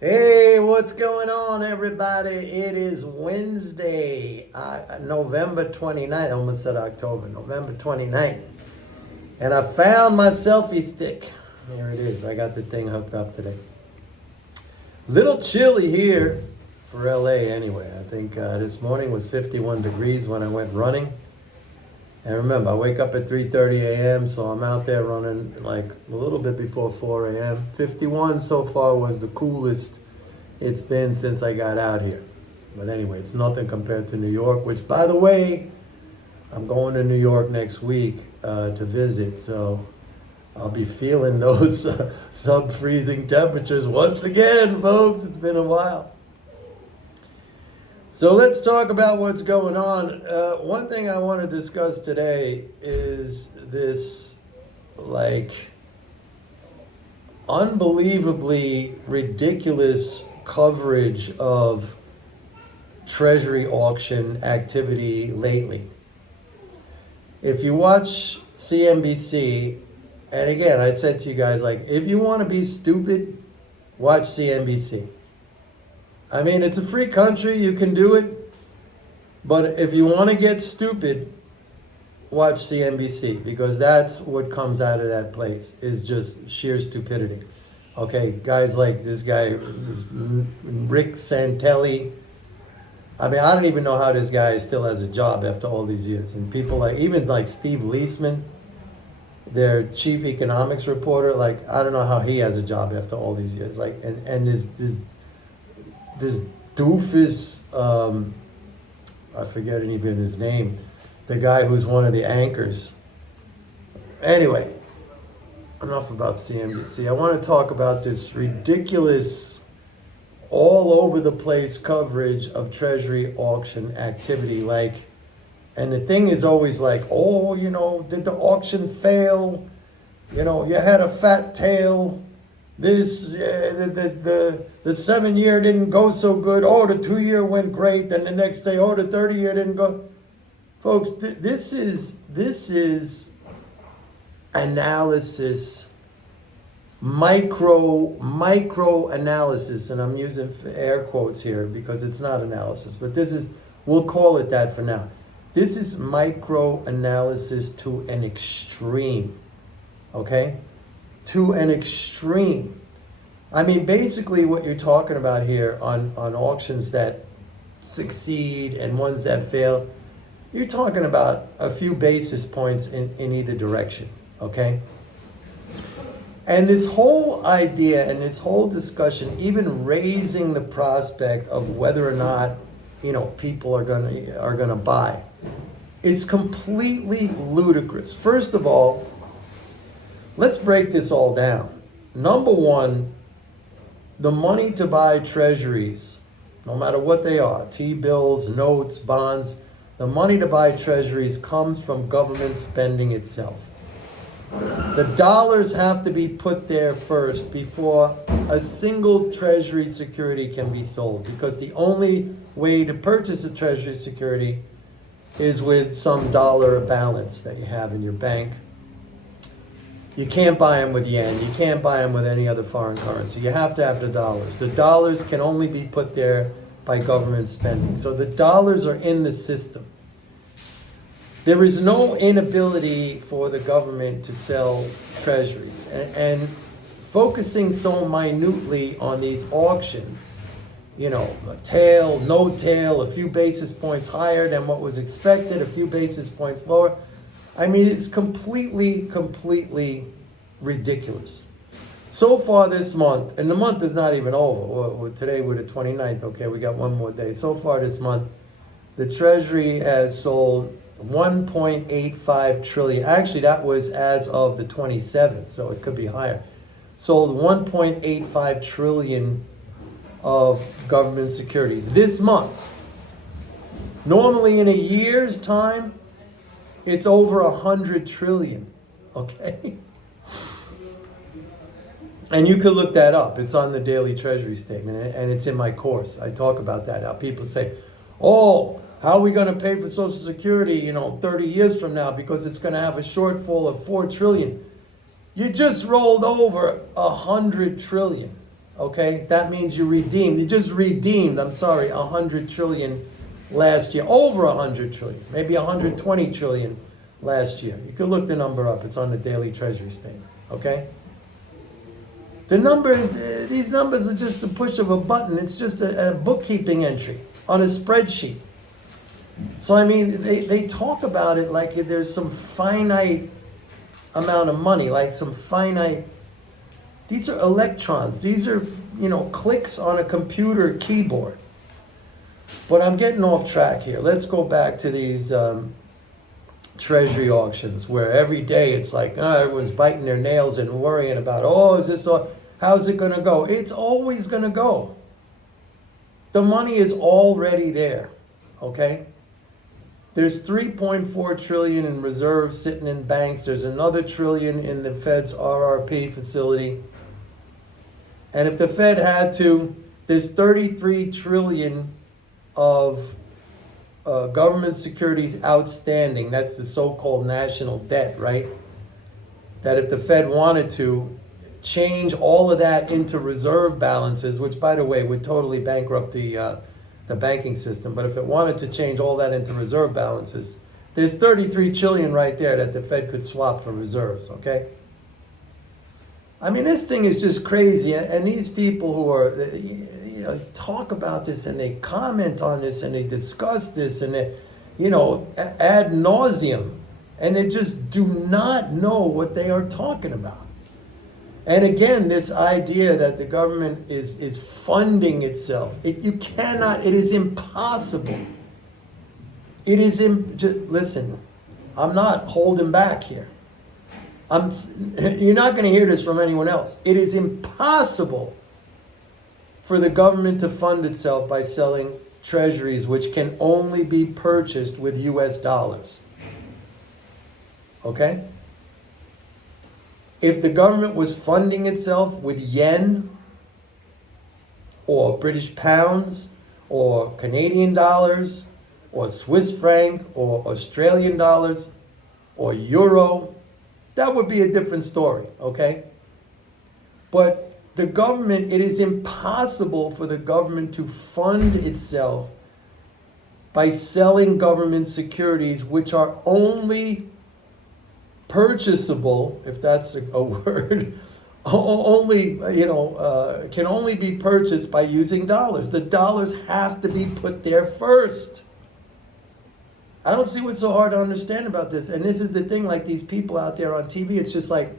Hey, what's going on, everybody? It is Wednesday, November 29th. I almost said October, November 29th. And I found my selfie stick. Here it is. I got the thing hooked up today. Little chilly here for LA anyway. I think this morning was 51 degrees when I went running. And remember, I wake up at 3:30 a.m., so I'm out there running like a little bit before 4 a.m. 51 so far was the coolest it's been since I got out here. But anyway, it's nothing compared to New York, which, by the way, I'm going to New York next week to visit, so I'll be feeling those sub-freezing temperatures once again, folks. It's been a while. So let's talk about what's going on. One thing I want to discuss today is this, unbelievably ridiculous coverage of Treasury auction activity lately. If you watch CNBC, and again, I said to you guys, if you want to be stupid, watch CNBC. I mean, it's a free country, you can do it. But if you want to get stupid, watch CNBC, because that's what comes out of that place, is just sheer stupidity. Okay, guys like this guy, Rick Santelli. I mean, I don't even know how this guy still has a job after all these years. And people even Steve Leisman, their chief economics reporter, I don't know how he has a job after all these years. And this doofus, I forget even his name, the guy who's one of the anchors. Anyway, enough about CNBC. I want to talk about this ridiculous, all over the place coverage of Treasury auction activity. And the thing is always did the auction fail? You had a fat tail. The 7-year didn't go so good. Oh, the 2-year went great. Then the next day, the 30-year didn't go. Folks, this is analysis, micro analysis, and I'm using air quotes here because it's not analysis, but we'll call it that for now. This is micro analysis to an extreme, okay? To an extreme. I mean, basically what you're talking about here on auctions that succeed and ones that fail, you're talking about a few basis points in either direction, okay? And this whole idea and this whole discussion, even raising the prospect of whether or not, people are gonna buy, it's completely ludicrous. First of all, let's break this all down. Number one, the money to buy treasuries, no matter what they are, T-bills, notes, bonds, the money to buy treasuries comes from government spending itself. The dollars have to be put there first before a single treasury security can be sold, because the only way to purchase a treasury security is with some dollar balance that you have in your bank. You can't buy them with yen. You can't buy them with any other foreign currency. You have to have the dollars. The dollars can only be put there by government spending. So the dollars are in the system. There is no inability for the government to sell treasuries. And focusing so minutely on these auctions, a tail, no tail, a few basis points higher than what was expected, a few basis points lower. I mean, it's completely ridiculous. So far this month, and the month is not even over. Today we're the 29th. Okay, we got one more day. So far this month, the Treasury has sold 1.85 trillion. Actually, that was as of the 27th, so it could be higher. Sold 1.85 trillion of government securities this month. Normally in a year's time, it's over 100 trillion, okay? And you could look that up. It's on the daily Treasury statement, and it's in my course. I talk about that, how people say, how are we going to pay for Social Security, 30 years from now, because it's going to have a shortfall of 4 trillion. You just rolled over 100 trillion, Okay, that means you redeemed. You just redeemed, I'm sorry, 100 trillion last year. Over 100 trillion, maybe 120 trillion last year. You can look the number up. It's on the daily Treasury statement. Okay. The numbers, these numbers are just a push of a button. It's just a bookkeeping entry on a spreadsheet. So I mean, they talk about it like there's some finite amount of money, like some finite. These are electrons. These are, clicks on a computer keyboard. But I'm getting off track here. Let's go back to these Treasury auctions where every day it's like, everyone's biting their nails and worrying about, how's it going to go? It's always going to go. The money is already there, okay? There's 3.4 trillion in reserves sitting in banks. There's another trillion in the Fed's RRP facility. And if the Fed had to, there's 33 trillion of government securities outstanding. That's the so-called national debt, right? That if the Fed wanted to change all of that into reserve balances, which by the way would totally bankrupt the banking system, but if it wanted to change all that into reserve balances, there's 33 trillion right there that the Fed could swap for reserves, okay? I mean, this thing is just crazy, and these people who are, talk about this and they comment on this and they discuss this and they, ad nauseum, and they just do not know what they are talking about. And again, this idea that the government is funding itself, it is impossible. Listen, I'm not holding back here. You're not going to hear this from anyone else. It is impossible for the government to fund itself by selling treasuries, which can only be purchased with US dollars. Okay? If the government was funding itself with yen or British pounds or Canadian dollars or Swiss franc or Australian dollars or euro, that would be a different story, okay? But the government, it is impossible for the government to fund itself by selling government securities, which are only purchasable, if that's a word, can only be purchased by using dollars. The dollars have to be put there first. I don't see what's so hard to understand about this. And this is the thing, like these people out there on TV, it's just like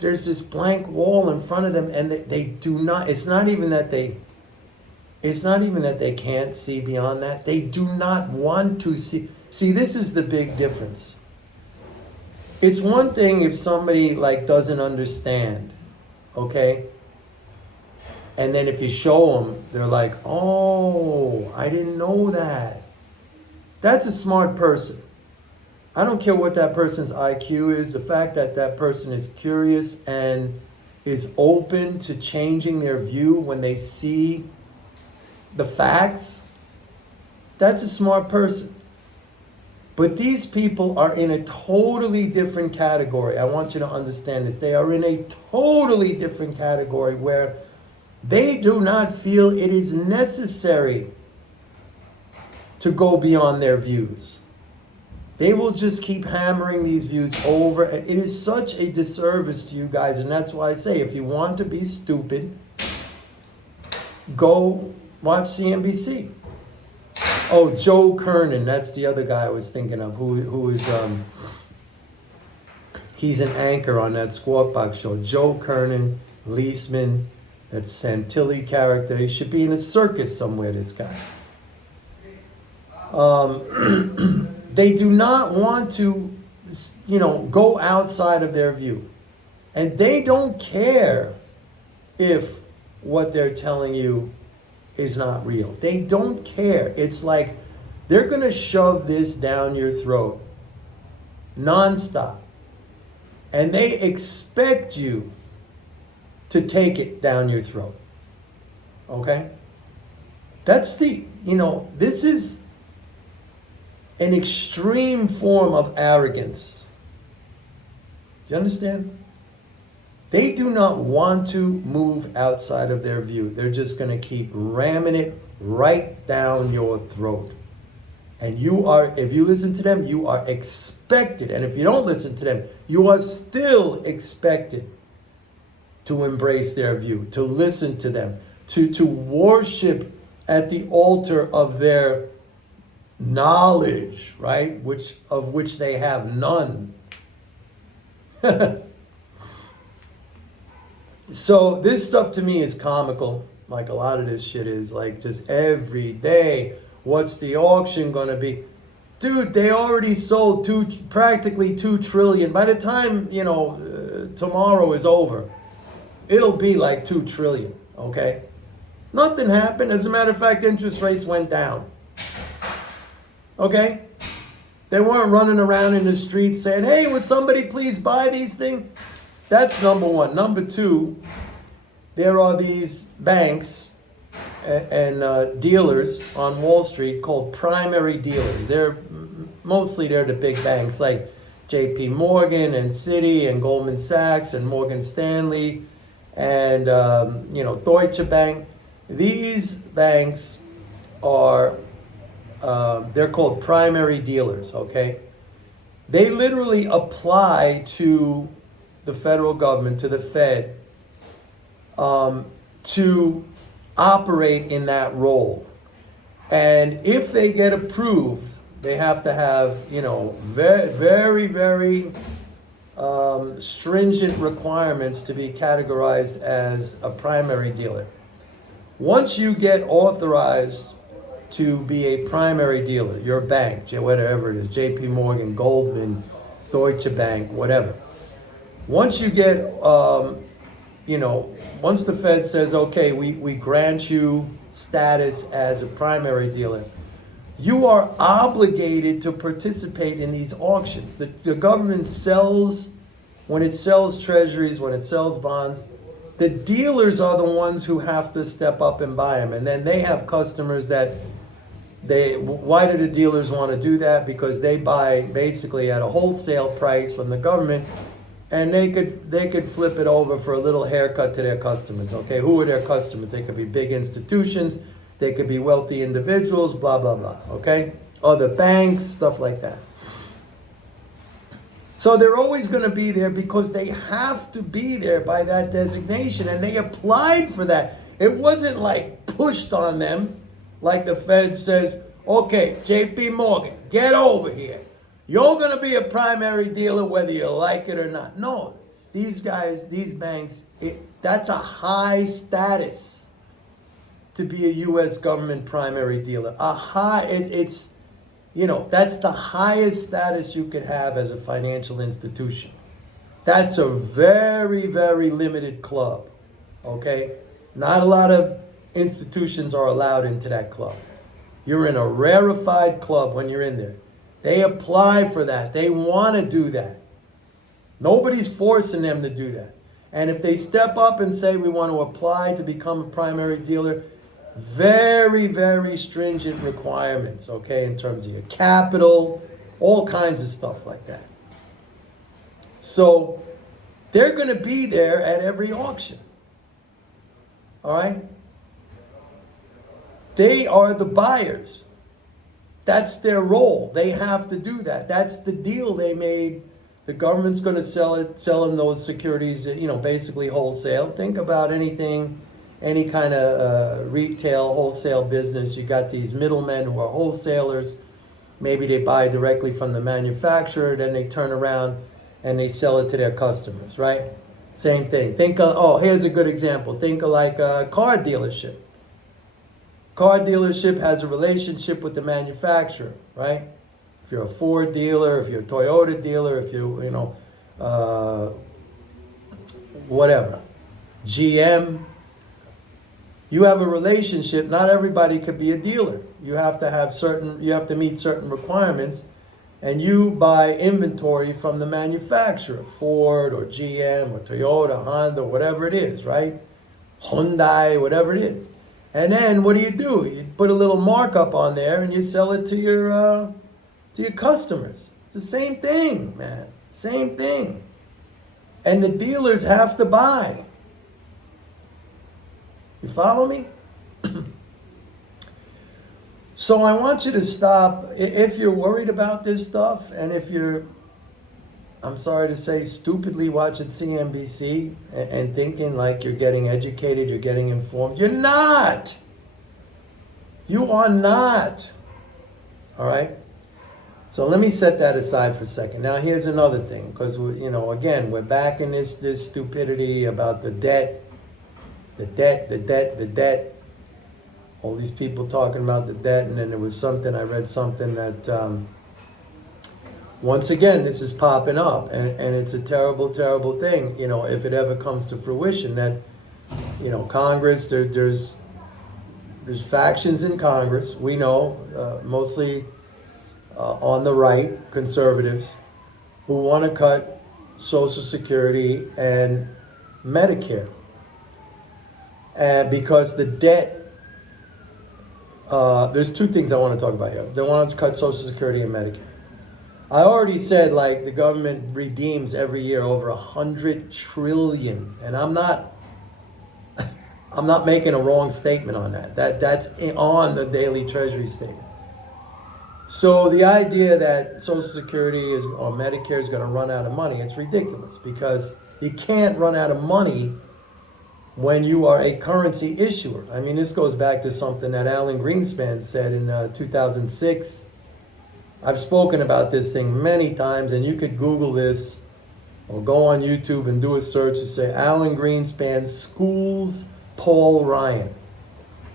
there's this blank wall in front of them, and they do not, it's not even that they can't see beyond that. They do not want to see. See, this is the big difference. It's one thing if somebody doesn't understand, okay? And then if you show them, they're like, oh, I didn't know that. That's a smart person. I don't care what that person's IQ is. The fact that that person is curious and is open to changing their view when they see the facts, that's a smart person. But these people are in a totally different category. I want you to understand this. They are in a totally different category where they do not feel it is necessary to go beyond their views. They will just keep hammering these views over. It is such a disservice to you guys, and that's why I say, if you want to be stupid, go watch CNBC. Oh, Joe Kernan, that's the other guy I was thinking of, who is, he's an anchor on that Squawk Box show. Joe Kernan, Leisman, that Santilli character. He should be in a circus somewhere, this guy. They do not want to, go outside of their view. And they don't care if what they're telling you is not real. They don't care. It's like they're going to shove this down your throat nonstop. And they expect you to take it down your throat. Okay? That's this is an extreme form of arrogance. You understand? They do not want to move outside of their view. They're just going to keep ramming it right down your throat. And you are, if you listen to them, you are expected. And if you don't listen to them, you are still expected to embrace their view, to listen to them, to worship at the altar of their knowledge, right? Of which they have none. So this stuff to me is comical. Like a lot of this shit is like just every day. What's the auction gonna be? Dude, they already sold practically 2 trillion. By the time, tomorrow is over, it'll be like 2 trillion, okay? Nothing happened. As a matter of fact, interest rates went down. Okay? They weren't running around in the streets saying, hey, would somebody please buy these things? That's number one. Number two, there are these banks and dealers on Wall Street called primary dealers. They're the big banks like JP Morgan and Citi and Goldman Sachs and Morgan Stanley and Deutsche Bank. These banks are they're called primary dealers, okay? They literally apply to the federal government, to the Fed, to operate in that role. And if they get approved, they have to have, very, very, very stringent requirements to be categorized as a primary dealer. Once you get authorized to be a primary dealer, your bank, whatever it is, JP Morgan, Goldman, Deutsche Bank, whatever. Once you get, once the Fed says, okay, we grant you status as a primary dealer, you are obligated to participate in these auctions. The government sells, when it sells treasuries, when it sells bonds, the dealers are the ones who have to step up and buy them. And then they have customers that why do the dealers want to do that? Because they buy basically at a wholesale price from the government, and they could flip it over for a little haircut to their customers. Okay, who are their customers? They could be big institutions, they could be wealthy individuals, blah, blah, blah. Okay, other banks, stuff like that. So they're always going to be there because they have to be there by that designation, and they applied for that. It wasn't like pushed on them, like the Fed says, okay, JP Morgan, get over here. You're going to be a primary dealer whether you like it or not. No, these guys, these banks, that's a high status to be a U.S. government primary dealer. That's the highest status you could have as a financial institution. That's a very, very limited club, okay? Not a lot of institutions are allowed into that club. You're in a rarefied club when you're in there. They apply for that. They want to do that. Nobody's forcing them to do that. And if they step up and say we want to apply to become a primary dealer, very, very stringent requirements, okay, in terms of your capital, all kinds of stuff like that. So they're going to be there at every auction. All right? They are the buyers. That's their role. They have to do that. That's the deal they made. The government's going to sell them those securities, basically wholesale. Think about any kind of retail, wholesale business. You got these middlemen who are wholesalers. Maybe they buy directly from the manufacturer, then they turn around and they sell it to their customers, right? Same thing. Here's a good example. Think of like a car dealership. Car dealership has a relationship with the manufacturer, right? If you're a Ford dealer, if you're a Toyota dealer, if you, whatever, GM, you have a relationship. Not everybody could be a dealer. You have to meet certain requirements, and you buy inventory from the manufacturer, Ford or GM or Toyota, Honda, whatever it is, right? Hyundai, whatever it is. And then what do? You put a little markup on there and you sell it to your customers. It's the same thing, man. Same thing. And the dealers have to buy. You follow me? So I want you to stop. If you're worried about this stuff, and if you're, I'm sorry to say, stupidly watching CNBC and thinking like you're getting educated, you're getting informed, you're not. You are not. All right? So let me set that aside for a second. Now here's another thing, because again, we're back in this stupidity about the debt. All these people talking about the debt, and then there was something, I read something that, once again, this is popping up, and it's a terrible, terrible thing, if it ever comes to fruition, that, Congress, there's factions in Congress, we know, mostly on the right, conservatives, who want to cut Social Security and Medicare. And because the debt, there's two things I want to talk about here. They want to cut Social Security and Medicare. I already said, like, the government redeems every year over $100 trillion, and I'm not making a wrong statement on that. That's on the daily Treasury statement. So the idea that Social Security or Medicare is going to run out of money, it's ridiculous, because you can't run out of money when you are a currency issuer. I mean, this goes back to something that Alan Greenspan said in 2006. I've spoken about this thing many times, and you could Google this or go on YouTube and do a search and say Alan Greenspan schools Paul Ryan.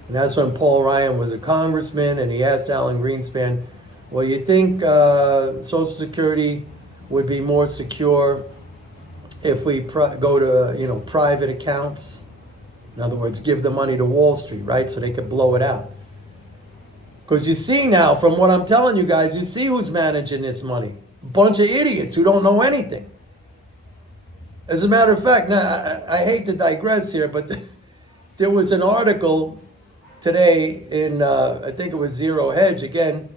And that's when Paul Ryan was a congressman, and he asked Alan Greenspan, well, you think Social Security would be more secure if we go to private accounts? In other words, give the money to Wall Street, right? So they could blow it out. Because you see now, from what I'm telling you guys, you see who's managing this money. A bunch of idiots who don't know anything. As a matter of fact, now I hate to digress here, but there was an article today in, I think it was Zero Hedge, again.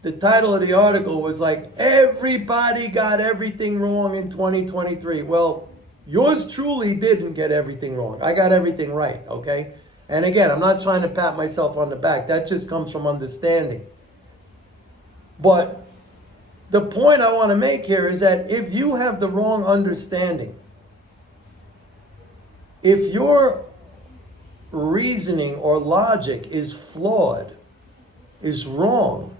The title of the article was like, everybody got everything wrong in 2023. Well, yours truly didn't get everything wrong. I got everything right, okay? And again, I'm not trying to pat myself on the back. That just comes from understanding. But the point I want to make here is that if you have the wrong understanding, if your reasoning or logic is flawed, is wrong,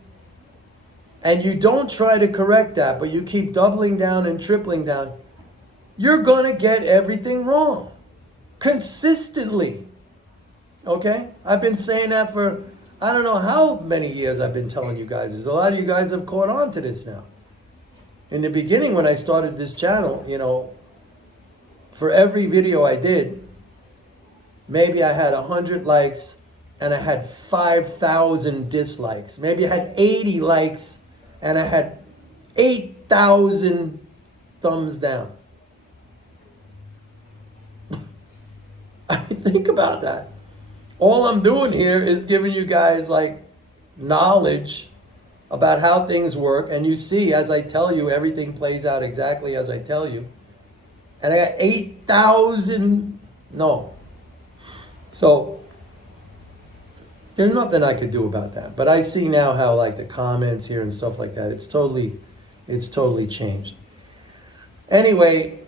and you don't try to correct that, but you keep doubling down and tripling down, you're going to get everything wrong. Consistently. Okay? I've been saying that for, I don't know how many years I've been telling you guys this. A lot of you guys have caught on to this now. In the beginning, when I started this channel, for every video I did, maybe I had 100 likes and I had 5,000 dislikes. Maybe I had 80 likes and I had 8,000 thumbs down. I mean, think about that. All I'm doing here is giving you guys like knowledge about how things work. And you see, as I tell you, everything plays out exactly as I tell you. And I got 8,000, no. So there's nothing I could do about that. But I see now how like the comments here and stuff like that, it's totally changed. Anyway,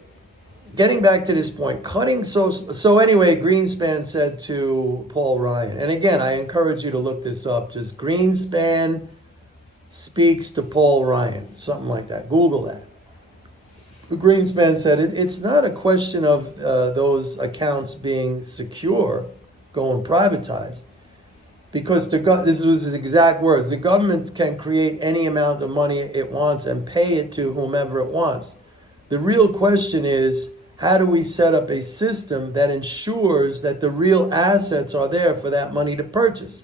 getting back to this point, so anyway, Greenspan said to Paul Ryan, and again, I encourage you to look this up, just Greenspan speaks to Paul Ryan, something like that. Google that. Greenspan said, it's not a question of those accounts being secure, going privatized. Because this was his exact words, the government can create any amount of money it wants and pay it to whomever it wants. The real question is, how do we set up a system that ensures that the real assets are there for that money to purchase?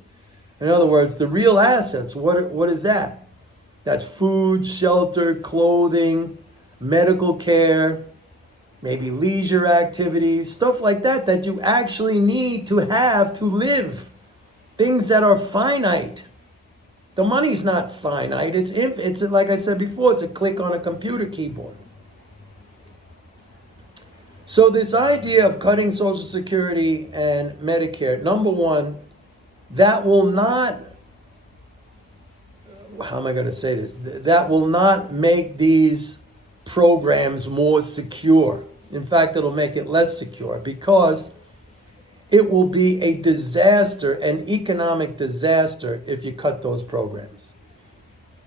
In other words, the real assets, what is that? That's food, shelter, clothing, medical care, maybe leisure activities, stuff like that that you actually need to have to live. Things that are finite. The money's not finite. It's like I said before, it's a click on a computer keyboard. So this idea of cutting Social Security and Medicare, number one, that will not, how am I going to say this? That will not make these programs more secure. In fact, it'll make it less secure because it will be a disaster, an economic disaster, if you cut those programs.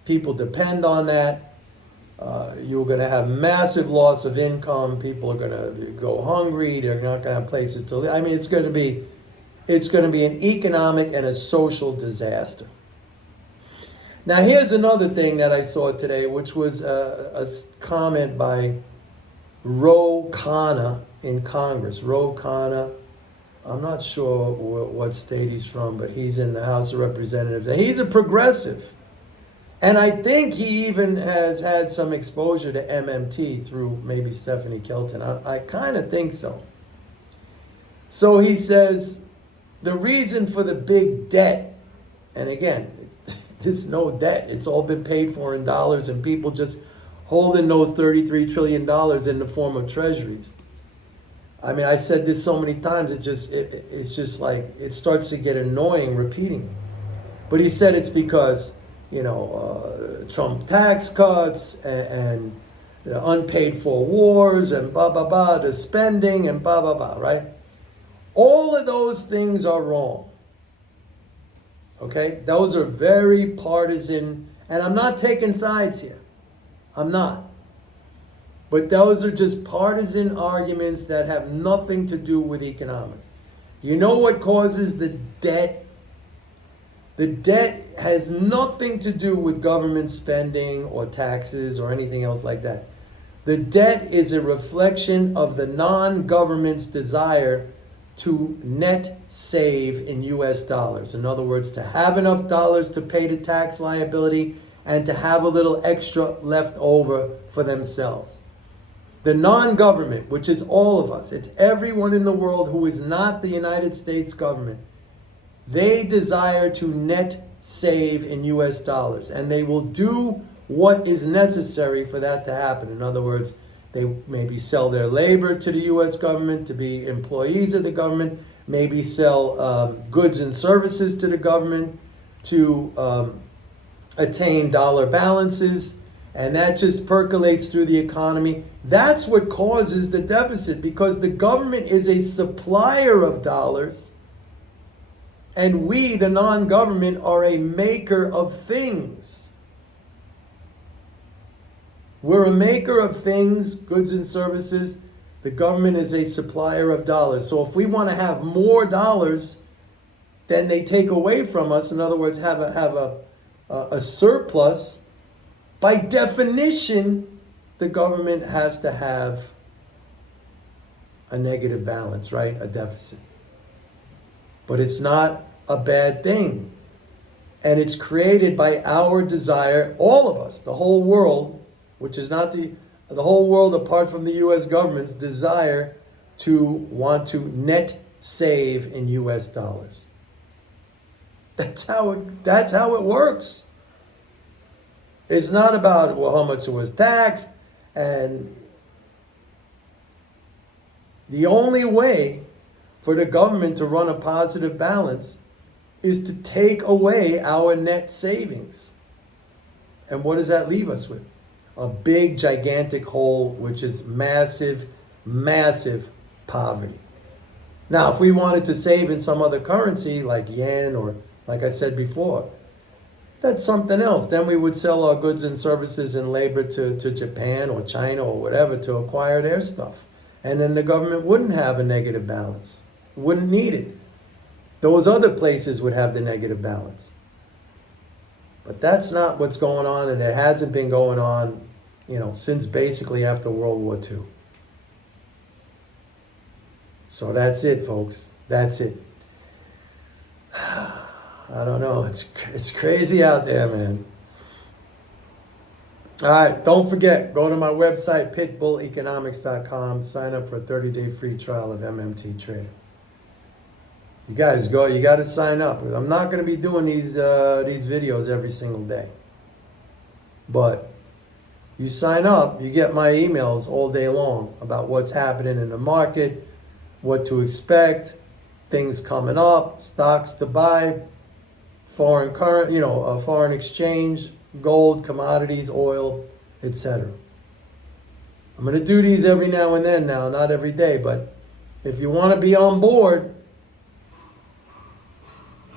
People depend on that. You're going to have massive loss of income. People are going to go hungry. They're not going to have places to live. I mean, it's going to be an economic and a social disaster. Now, here's another thing that I saw today, which was a comment by Ro Khanna in Congress. Ro Khanna, I'm not sure what state he's from, but he's in the House of Representatives. And he's a progressive. And I think he even has had some exposure to MMT through maybe Stephanie Kelton. I kind of think so. So he says, the reason for the big debt, and again, there's no debt. It's all been paid for in dollars, and people just holding those $33 trillion in the form of treasuries. I mean, I said this so many times, it's just like, it starts to get annoying repeating. But he said it's because, Trump tax cuts and the unpaid for wars and blah, blah, blah, the spending and blah, blah, blah, right? All of those things are wrong. Okay? Those are very partisan, and I'm not taking sides here. I'm not. But those are just partisan arguments that have nothing to do with economics. You know what causes the debt? The debt has nothing to do with government spending or taxes or anything else like that. The debt is a reflection of the non-government's desire to net save in US dollars. In other words, to have enough dollars to pay the tax liability and to have a little extra left over for themselves. The non-government, which is all of us, it's everyone in the world who is not the United States government, they desire to net save in US dollars, and they will do what is necessary for that to happen. In other words, they maybe sell their labor to the US government to be employees of the government, maybe sell goods and services to the government to attain dollar balances, and that just percolates through the economy. That's what causes the deficit, because the government is a supplier of dollars, and we, the non-government, are a maker of things. We're a maker of things, goods and services. The government is a supplier of dollars. So if we want to have more dollars than they take away from us, in other words, have a surplus, by definition, the government has to have a negative balance, right? A deficit. But it's not a bad thing. And it's created by our desire, all of us, the whole world, which is not the whole world apart from the U.S. government's desire to want to net save in U.S. dollars. That's how it works. It's not about, well, how much it was taxed, and the only way for the government to run a positive balance is to take away our net savings. And what does that leave us with? A big, gigantic hole, which is massive, massive poverty. Now, if we wanted to save in some other currency, like yen, or like I said before, that's something else. Then we would sell our goods and services and labor to Japan or China or whatever to acquire their stuff. And then the government wouldn't have a negative balance. Wouldn't need it. Those other places would have the negative balance. But that's not what's going on, and it hasn't been going on, since basically after World War II. So that's it, folks. That's it. I don't know. It's crazy out there, man. All right, don't forget, go to my website, pitbulleconomics.com, sign up for a 30-day free trial of MMT trading. You guys go, you got to sign up. I'm not going to be doing these videos every single day. But You sign up, you get my emails all day long about what's happening in the market, what to expect, things coming up, stocks to buy, foreign foreign exchange, gold, commodities, oil, etc. I'm going to do these every now and then now, not every day, but if you want to be on board,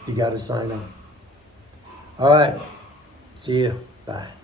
you got to sign up. All right. See you. Bye.